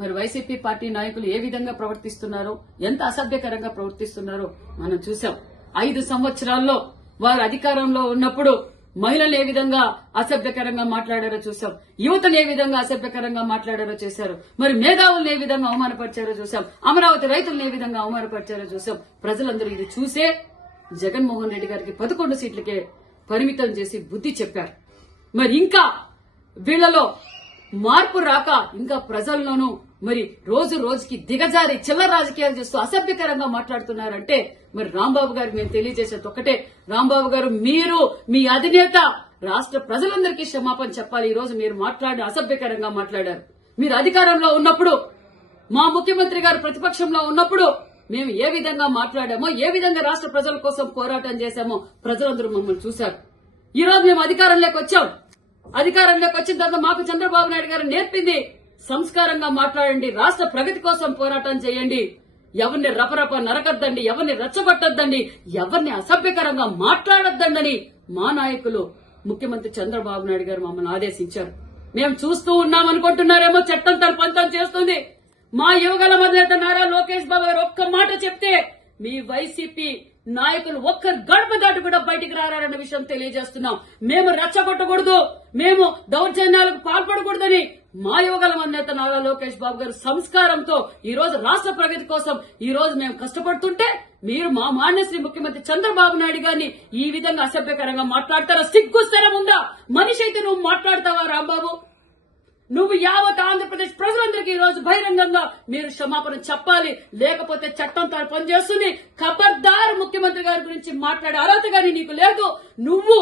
మరి YCP party నాయకులు ఏ విధంగా ప్రవర్తిస్తున్నారో, ఎంత అసభ్యకరంగా ప్రవర్తిస్తున్నారో మనం చూసాం. 5 సంవత్సరాల్లో వారు అధికారంలో ఉన్నప్పుడు మహిళలు ఏ విధంగా అసభ్యకరంగా మాట్లాడారో చూసాం. యువతను ఏ విధంగా అసభ్యకరంగా మాట్లాడారో చేశారు. మరి మేధావులను ఏ విధంగా అవమానపరిచారో చూసాం. అమరావతి రైతులను ఏ విధంగా అవమానపరిచారో చూసాం. ప్రజలందరూ ఇది చూసే జగన్మోహన్ రెడ్డి గారికి 11 సీట్లకే పరిమితం చేసి బుద్ధి చెప్పారు. మరి ఇంకా వీళ్లలో మార్పు రాక ఇంకా ప్రజల్లోనూ మరి రోజు రోజుకి దిగజారి చిల్లర రాజకీయాలు చేస్తూ అసభ్యకరంగా మాట్లాడుతున్నారంటే మరి రాంబాబు గారికి మేము తెలియజేసేది ఒకటే, రాంబాబు గారు మీరు మీ అధినేత రాష్ట్ర ప్రజలందరికీ క్షమాపణ చెప్పాలి. ఈ రోజు మీరు అసభ్యకరంగా మాట్లాడారు. మీరు అధికారంలో ఉన్నప్పుడు, మా ముఖ్యమంత్రి గారు ప్రతిపక్షంలో ఉన్నప్పుడు మేము ఏ విధంగా మాట్లాడామో, ఏ విధంగా రాష్ట్ర ప్రజల కోసం పోరాటం చేశామో ప్రజలందరూ మమ్మల్ని చూశారు. ఈ రోజు మేము అధికారంలోకి వచ్చాం. అధికారంలోకి వచ్చిన తర్వాత మాకు చంద్రబాబు నాయుడు గారు నేర్పింది సంస్కారంగా మాట్లాడండి, రాష్ట్ర ప్రగతి కోసం పోరాటం చేయండి, ఎవరిని రపరప నరకద్దండి, ఎవరిని రెచ్చగొట్టద్దండి, ఎవరిని అసభ్యకరంగా మాట్లాడొద్దండని మా నాయకులు ముఖ్యమంత్రి చంద్రబాబు నాయుడు గారు మమ్మల్ని ఆదేశించారు. మేము చూస్తూ ఉన్నామనుకుంటున్నారేమో, చట్టం తన పంతం చేస్తుంది. మా యువగల అధినేత నారా లోకేష్ బాబు గారు ఒక్క మాట చెప్తే మీ వైసీపీ నాయకులు ఒక్క గడప దాటి కూడా బయటికి రారన్న విషయం తెలియజేస్తున్నాం. మేము రెచ్చగొట్టకూడదు, మేము దౌర్జన్యాలకు పాల్పడకూడదని మా యువగల అధినేత నారా లోకేష్ బాబు గారు సంస్కారంతో ఈ రోజు రాష్ట్ర ప్రగతి కోసం ఈ రోజు మేము కష్టపడుతుంటే మీరు మా మాన్యశ్రీ ముఖ్యమంత్రి చంద్రబాబు నాయుడు గారిని ఈ విధంగా అసభ్యకరంగా మాట్లాడతారా? సిగ్గుస్తరం ఉందా? మనిషి అయితే నువ్వు మాట్లాడతావా రాంబాబు? నువ్వు యావత్ ఆంధ్రప్రదేశ్ ప్రజలందరికీ ఈ రోజు బహిరంగంగా మీరు క్షమాపణ చెప్పాలి, లేకపోతే చట్టం తన పనిచేస్తుంది. ఖబర్దార్ ముఖ్యమంత్రి గారి గురించి మాట్లాడే అర్హత గాని నీకు లేదు. నువ్వు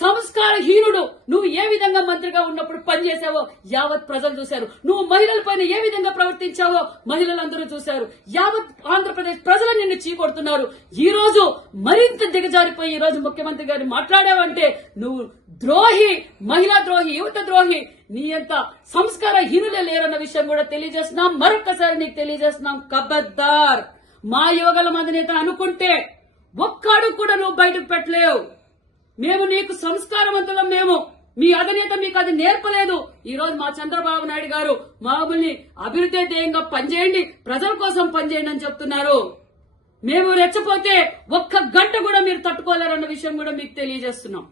సంస్కారహీనుడు. నువ్వు ఏ విధంగా మంత్రిగా ఉన్నప్పుడు పనిచేసావో యావత్ ప్రజలు చూశారు. నువ్వు మహిళలపైన ఏ విధంగా ప్రవర్తించావో మహిళలందరూ చూశారు. యావత్ ఆంధ్రప్రదేశ్ ప్రజలు నిన్ను చీకొడుతున్నారు. ఈ రోజు మరింత దిగజారిపోయి ఈ రోజు ముఖ్యమంత్రి గారిని మాట్లాడావంటే నువ్వు ద్రోహి, మహిళా ద్రోహి, యువత ద్రోహి. నీ అంత సంస్కారహీనులే లేరన్న విషయం కూడా తెలియజేస్తున్నాం. మరొక్కసారి నీకు తెలియజేస్తున్నాం, ఖబర్దార్. మా యువగల అధినేత అనుకుంటే ఒక్క అడుగు కూడా నువ్వు బయటకు పెట్టలేవు. మేము నీకు సంస్కారవంతులం. మేము మీ అధినేత మీకు అది నేర్పలేదు. ఈ రోజు మా చంద్రబాబు నాయుడు గారు మమ్మల్ని అభివృద్ధి ధ్యేయంగా పనిచేయండి, ప్రజల కోసం పనిచేయండి అని చెప్తున్నారు. మేము రెచ్చపోతే ఒక్క గంట కూడా మీరు తట్టుకోలేరన్న విషయం కూడా మీకు తెలియజేస్తున్నాం.